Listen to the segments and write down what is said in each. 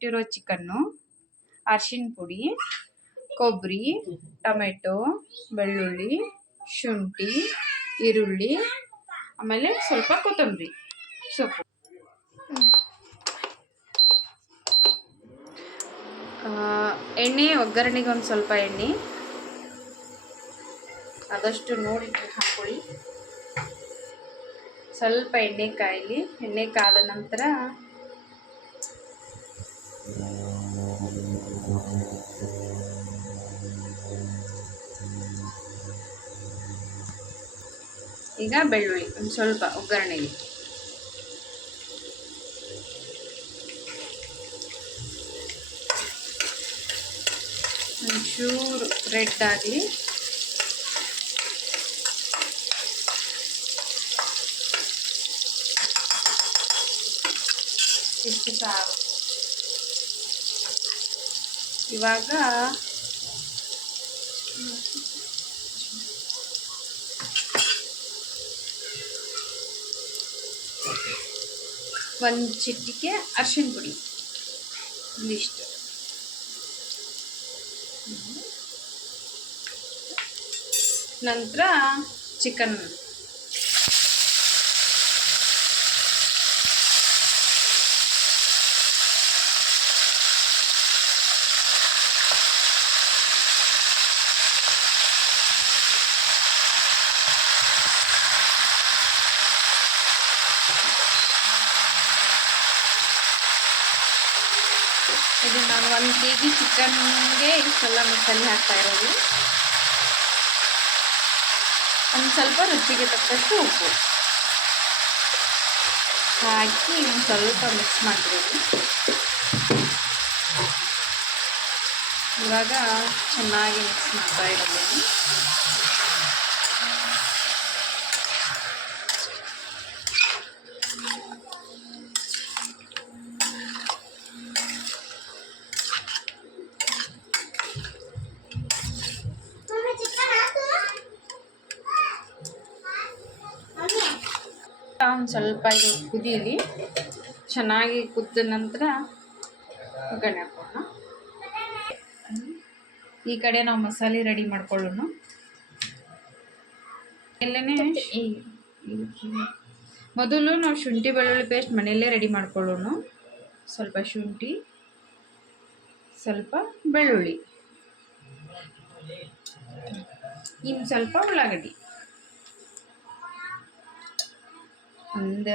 ಇಟ್ಟಿರೋ ಚಿಕನ್ನು, ಅರಿಶಿನ ಪುಡಿ, ಕೊಬ್ಬರಿ, ಟೊಮೆಟೊ, ಬೆಳ್ಳುಳ್ಳಿ, ಶುಂಠಿ, ಈರುಳ್ಳಿ, ಆಮೇಲೆ ಸ್ವಲ್ಪ ಕೊತ್ತಂಬರಿ ಸೊಪ್ಪು. ಎಣ್ಣೆ ಒಗ್ಗರಣೆಗೆ ಒಂದು ಸ್ವಲ್ಪ ಎಣ್ಣೆ ಆದಷ್ಟು ನೋಡಿ ಹಾಕೊಳ್ಳಿ. ಸ್ವಲ್ಪ ಎಣ್ಣೆ ಕಾಯಲಿ. ಎಣ್ಣೆ ಕಾದ ನಂತರ ಈಗ ಬೆಳ್ಳುಳ್ಳಿ ಒಂದು ಸ್ವಲ್ಪ ಒಗ್ಗರಣೆಗೆ, ಒಂಚೂರು ರೆಡ್ ಆಗಲಿ. ಇಷ್ಟು ಸಾರು. ಇವಾಗ ಒಂದು ಚಿಟಿಕೆ ಅರಿಶಿನ ಪುಡಿ, ಒಂದಿಷ್ಟು, ನಂತರ ಚಿಕನ್, ಇದು ನಾನು 1 kg ಚಿಕನ್ಗೆ ಇಷ್ಟೆಲ್ಲ ಮಸಾಲೆ ಹಾಕ್ತಾ ಇರೋದು. ಒಂದು ಸ್ವಲ್ಪ ರುಚಿಗೆ ತಕ್ಕಷ್ಟು ಉಪ್ಪು ಹಾಕಿ ಒಂದು ಸ್ವಲ್ಪ ಮಿಕ್ಸ್ ಮಾಡ್ತೀವಿ. ಇವಾಗ ಚೆನ್ನಾಗಿ ಮಿಕ್ಸ್ ಮಾಡ್ತಾ ಇರೋದು. ಒಂದು ಸ್ವಲ್ಪ ಇದು ಕುದೀಲಿ. ಚೆನ್ನಾಗಿ ಕುದ್ದ ನಂತರ ಒಗ್ಗರಣೆ ಹಾಕೋಣ. ಈ ಕಡೆ ನಾವು ಮಸಾಲೆ ರೆಡಿ ಮಾಡ್ಕೊಳ್ಳೋಣ. ಮೊದಲು ನಾವು ಶುಂಠಿ ಬೆಳ್ಳುಳ್ಳಿ ಪೇಸ್ಟ್ ಮನೆಯಲ್ಲೇ ರೆಡಿ ಮಾಡ್ಕೊಳ್ಳೋಣ. ಸ್ವಲ್ಪ ಶುಂಠಿ, ಸ್ವಲ್ಪ ಬೆಳ್ಳುಳ್ಳಿ, ಇನ್ನು ಸ್ವಲ್ಪ ಉಳ್ಳಾಗಡ್ಡಿ, ಒಂದು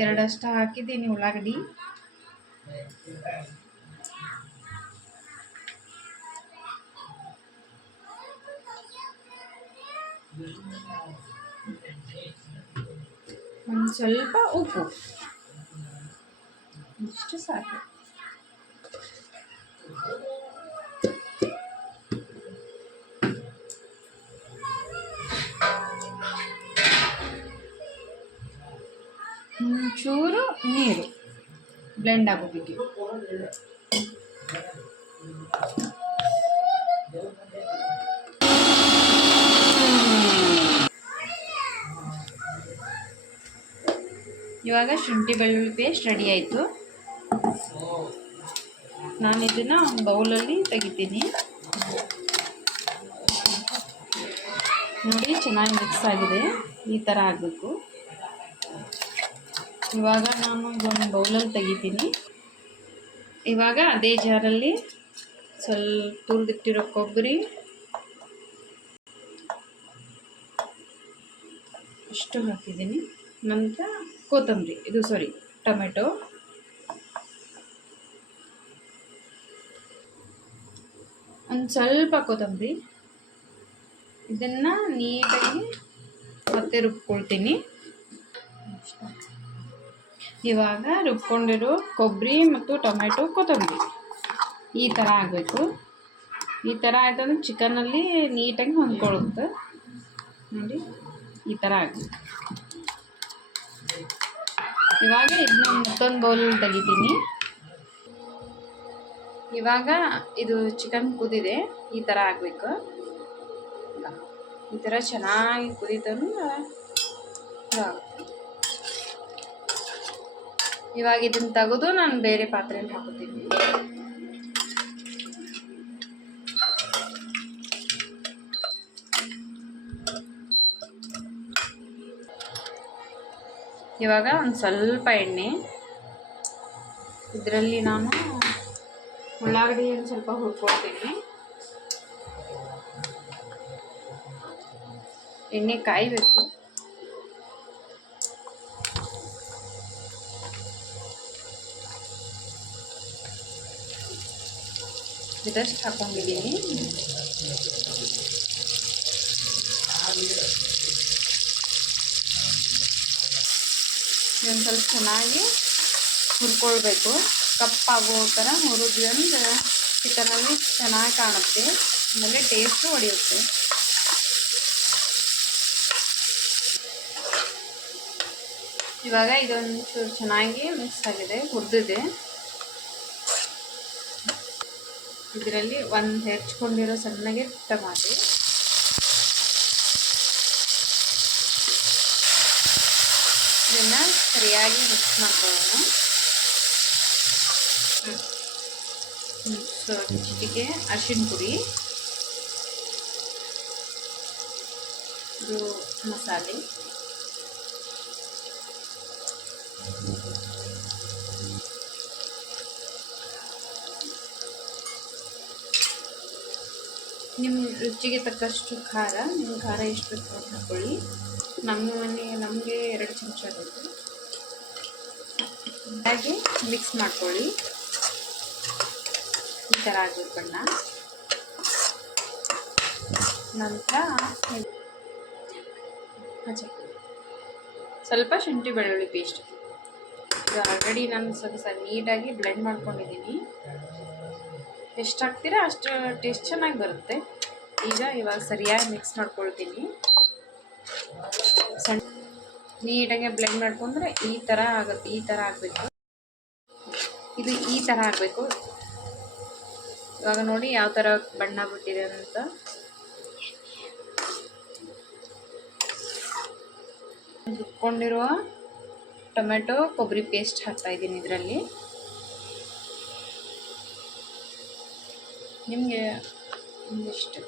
2 ಹಾಕಿದ್ದೀನಿ ಉಳ್ಳಾಗಡ್ಡಿ. ಒಂದು ಸ್ವಲ್ಪ ಉಪ್ಪು, ಇಷ್ಟು ಸಾಕು. ಒಂಚೂರು ನೀರು ಬ್ಲೆಂಡ್ ಆಗೋದಕ್ಕೆ. ಇವಾಗ ಶುಂಠಿ ಬೆಳ್ಳುಳ್ಳಿ ಪೇಸ್ಟ್ ರೆಡಿ ಆಯಿತು. ನಾನು ಇದನ್ನು ಒಂದು ಬೌಲಲ್ಲಿ ತೆಗಿತೀನಿ. ನೋಡಿ, ಚೆನ್ನಾಗಿ ಮಿಕ್ಸ್ ಆಗಿದೆ. ಈ ಥರ ಆಗಬೇಕು. ಇವಾಗ ನಾನು ಒಂದು ಬೌಲಲ್ಲಿ ತೆಗಿತೀನಿ. ಇವಾಗ ಅದೇ ಜಾರಲ್ಲಿ ಸ್ವಲ್ಪ ತುರಿದಿಟ್ಟಿರೋ ಕೊಬ್ಬರಿ ಅಷ್ಟು ಹಾಕಿದ್ದೀನಿ. ನಂತರ ಕೊತ್ತಂಬರಿ, ಟೊಮೆಟೊ, ಒಂದು ಸ್ವಲ್ಪ ಕೊತ್ತಂಬರಿ. ಇದನ್ನು ನೀಟಾಗಿ ಮತ್ತೆ ರುಬ್ಕೊಳ್ತೀನಿ. ಇವಾಗ ರುಬ್ಕೊಂಡಿರೋ ಕೊಬ್ಬರಿ ಮತ್ತು ಟೊಮೆಟೊ, ಕೊತ್ತಂಬರಿ ಈ ಥರ ಆಗಬೇಕು. ಈ ಥರ ಆಯ್ತಂದ್ರೆ ಚಿಕನಲ್ಲಿ ನೀಟಾಗಿ ಹೊಂದ್ಕೊಳ್ಳುತ್ತೆ. ನೋಡಿ, ಈ ಥರ ಆಗಬೇಕು. ಇವಾಗ ಇದನ್ನ ಮತ್ತೊಂದು ಬೌಲಲ್ಲಿ ತೆಗಿತೀನಿ. ಇವಾಗ ಇದು ಚಿಕನ್ ಕುದಿದೆ. ಈ ಥರ ಆಗಬೇಕು. ಈ ಥರ ಚೆನ್ನಾಗಿ ಕುದೀತಂದ್ರೆ ಇವಾಗ ಇದನ್ನ ತೆಗೆದು ನಾನು ಬೇರೆ ಪಾತ್ರೆಯಲ್ಲಿ ಹಾಕೋತೀನಿ. ಇವಾಗ ಒಂದು ಸ್ವಲ್ಪ ಎಣ್ಣೆ, ಇದರಲ್ಲಿ ನಾನು ಉಳ್ಳಾಗಡ್ಡಿಯನ್ನು ಸ್ವಲ್ಪ ಹುರ್ಕೊಳ್ತೀನಿ. ಎಣ್ಣೆ ಕಾಯಬೇಕು. ಇದಷ್ಟು ಹಾಕೊಂಡಿದ್ದೀನಿ. ಇದನ್ನು ಸ್ವಲ್ಪ ಚೆನ್ನಾಗಿ ಹುರ್ಕೊಳ್ಬೇಕು. ಕಪ್ಪಾಗೋ ಥರ ಹುರಿದ್ವಿ ಅಂದ್ರೆ ಚಿಕನಲ್ಲಿ ಚೆನ್ನಾಗಿ ಕಾಣುತ್ತೆ, ಆಮೇಲೆ ಟೇಸ್ಟು ಹೊಡೆಯುತ್ತೆ. ಇವಾಗ ಇದೊಂದು ಚೂರು ಚೆನ್ನಾಗಿ ಮಿಕ್ಸ್ ಆಗಿದೆ, ಹುರಿದಿದೆ. ಇದರಲ್ಲಿ ಒಂದು ಹೆಚ್ಚಿಕೊಂಡಿರೋ ಸಣ್ಣಗೆ ಟಮಾಟೆ, ಇದನ್ನು ಸರಿಯಾಗಿ ಮಿಕ್ಸ್ ಮಾಡ್ಕೊಳ್ಳೋಣ. ಚಿಟಿಕೆ ಅರಿಶಿನ ಪುಡಿ, ಇದು ಮಸಾಲೆ, ನಿಮ್ಮ ರುಚಿಗೆ ತಕ್ಕಷ್ಟು ಖಾರ, ನಿಮ್ಮ ಖಾರ ಎಷ್ಟು ಬೇಕು ಅಂತ ಹಾಕ್ಕೊಳ್ಳಿ. ನಮಗೆ 2 ಚಮಚ ಬೇಕು. ಹಾಗೆ ಮಿಕ್ಸ್ ಮಾಡ್ಕೊಳ್ಳಿ. ಈ ಥರ ಆಗಬೇಕು ಬಣ್ಣ. ನಂತರ ಸ್ವಲ್ಪ ಶುಂಠಿ ಬೆಳ್ಳುಳ್ಳಿ ಪೇಸ್ಟ್. ಇದು ಆಲ್ರೆಡಿ ನಾನು ಸ್ವಲ್ಪ ನೀಟಾಗಿ ಬ್ಲೆಂಡ್ ಮಾಡ್ಕೊಂಡಿದ್ದೀನಿ. ಎಷ್ಟು ಹಾಕ್ತೀರಾ ಅಷ್ಟು ಟೇಸ್ಟ್ ಚೆನ್ನಾಗಿ ಬರುತ್ತೆ. ಇವಾಗ ಸರಿಯಾಗಿ ಮಿಕ್ಸ್ ಮಾಡ್ಕೊಳ್ತೀನಿ. ನೀಟಾಗಿ ಬ್ಲೆಂಡ್ ಮಾಡ್ಕೊಂಡ್ರೆ ಈ ಥರ ಆಗುತ್ತೆ. ಈ ಥರ ಆಗಬೇಕು. ಇದು ಈ ಥರ ಆಗಬೇಕು. ಇವಾಗ ನೋಡಿ ಯಾವ ಥರ ಬಣ್ಣ ಬಿಟ್ಟಿದೆ ಅಂತ. ರುಬ್ಕೊಂಡಿರುವ ಟೊಮೆಟೊ ಕೊಬ್ಬರಿ ಪೇಸ್ಟ್ ಹಾಕ್ತಾ ಇದ್ದೀನಿ ಇದರಲ್ಲಿ. ನಿಮಗೆ ಇಷ್ಟು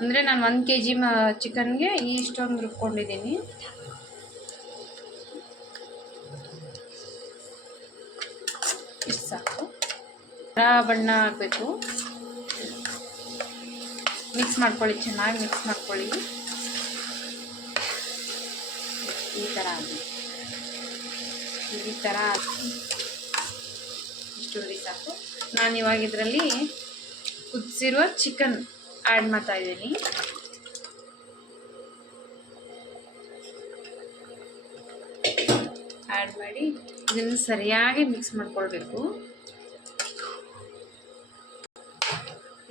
ಅಂದರೆ ನಾನು 1 kg ಚಿಕನ್ಗೆ ಇಷ್ಟೊಂದು ರುಬ್ಕೊಂಡಿದ್ದೀನಿ. ಇಷ್ಟು ಸಾಕು. ಬಣ್ಣ ಆಗಬೇಕು. ಮಿಕ್ಸ್ ಮಾಡ್ಕೊಳ್ಳಿ, ಚೆನ್ನಾಗಿ ಮಿಕ್ಸ್ ಮಾಡ್ಕೊಳ್ಳಿ. ಈ ಥರ ಆಗಬೇಕು. ಈ ಥರ ಇಷ್ಟು ಉರಿ ಸಾಕು. ನಾನು ಇವಾಗ ಇದರಲ್ಲಿ ಕುದಿಸಿರುವ ಚಿಕನ್ ಆ್ಯಡ್ ಮಾಡ್ತಾ ಇದ್ದೀನಿ. ಆ್ಯಡ್ ಮಾಡಿ ಇದನ್ನು ಸರಿಯಾಗಿ ಮಿಕ್ಸ್ ಮಾಡ್ಕೊಳ್ಬೇಕು.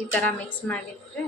ಈ ಥರ ಮಿಕ್ಸ್ ಮಾಡಿದರೆ